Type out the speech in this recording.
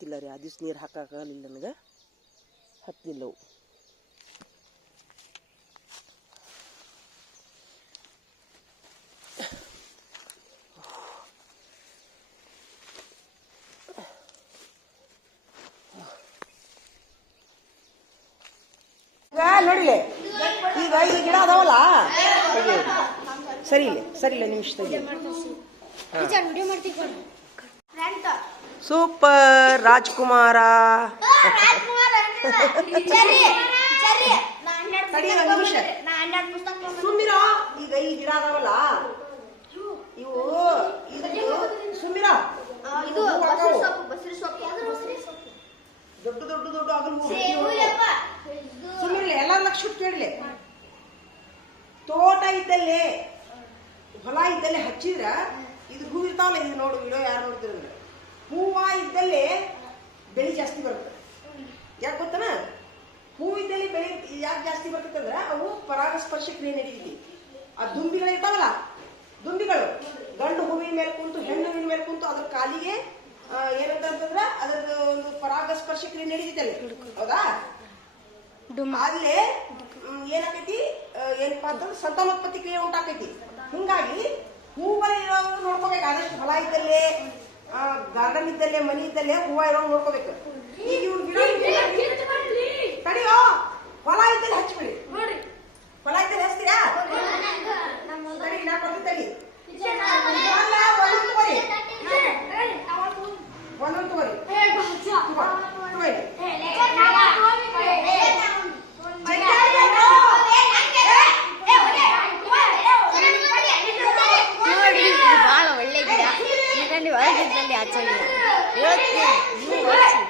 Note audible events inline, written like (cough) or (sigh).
ಹತ್ತಿಲ್ಲ ರೀ. ಆ ದಿವ್ಸ ನೀರು ಹಾಕಾಗಲಿಲ್ಲ ನನಗೆ. ಹತ್ತಿಲ್ಲವು ನೋಡಿಲೆ ಈಗ ಐದು ಗಿಡ ಅದಾವಲ್ಲ? ತೆಗಿ. ಸರಿ ಇಲ್ಲ ಸರಿ ಇಲ್ಲ ನಿಮಿಷ (laughs) ಸೂಪರ್ ರಾಜ್ಕುಮಾರ. ಈಗ ಈ ಗಿಡ ಅದಾವಲ್ಲ. ಇವು ಇದು ದೊಡ್ಡ ದೊಡ್ಡ ದೊಡ್ಡ ಅದ್ರ ಸೇಬುಯಪ್ಪ. ಸುಮ್ಮಿರ್ಲಿ ಎಲ್ಲ ಲಕ್ಷ ಕೇಳಲಿ ತೋಟ ಇದ್ದಲ್ಲಿ ಹೊಲ ಇದ್ದಲ್ಲಿ ಹಚ್ಚಿದ್ರ? ಇದು ಹೂ ಇರ್ತಾವಲ್ಲ ಇದು ನೋಡು ವಿಡಿಯೋ ಯಾರು ನೋಡ್ತಿರಂದ್ರೆ ಹೂವ ಇದ್ದಲ್ಲಿ ಬೆಳಿ ಜಾಸ್ತಿ ಬರುತ್ತೆ. ಯಾಕೆ ಗೊತ್ತನ? ಹೂ ಇದ್ದಲ್ಲಿ ಬೆಳೆ ಯಾಕೆ ಜಾಸ್ತಿ ಬರ್ತೈತೆ ಅಂದ್ರೆ ಅವು ಪರಾಗಸ್ಪರ್ಶ ಕ್ರಿಯೆ ನಡೀತಿ ಆ ದುಂಬಿಗಳು ಇರ್ತಾವಲ್ಲ ದುಂಬಿಗಳು. ಗಂಡು ಹೂವಿನ ಮೇಲೆ ಕುಂತು ಹೆಣ್ಣು ಹೂವಿನ ಮೇಲೆ ಕುಂತು ಅದ್ರ ಕಾಲಿಗೆ ಏನಂತ ಅಂತಂದ್ರೆ ಅದ್ರದ್ದು ಒಂದು ಪರಾಗಸ್ಪರ್ಶ ಕ್ರಿಯೆ ನಡೀತೈತಲ್ಲಿ ಹೌದಾ ಅಲ್ಲಿ ಏನಾಕೈತಿ? ಏನಪ್ಪಾ ಅಂತಂದ್ರೆ ಸಂತಾನೋತ್ಪತ್ತಿ ಕ್ರಿಯೆ ಉಂಟಾಕೈತಿ. ಹಿಂಗಾಗಿ ಹೂವ ಇರೋದು ನೋಡ್ಕೋಬೇಕು ಆದಷ್ಟು ಹೊಲ ಇದ್ದಲ್ಲೇ ಗಾರ್ಡನ್ ಇದ್ದಲ್ಲೇ ಮನಿ ಇದ್ದಲ್ಲೇ ಹೂವ ಇರೋದು ನೋಡ್ಕೋಬೇಕು. ಈಗ ಇವ್ರು ಗಿಡ ತಡಿಯೋ ಹೊಲ ಇದ್ದಲ್ಲಿ ಹಚ್ಬಿಡಿ. ಹೊಲ ಇದ್ದಲ್ಲಿ ಹಚ್ತೀರಾ ತಡಿ ನಾ ಕೊಡ್ತೀನಿ 我희의레 드.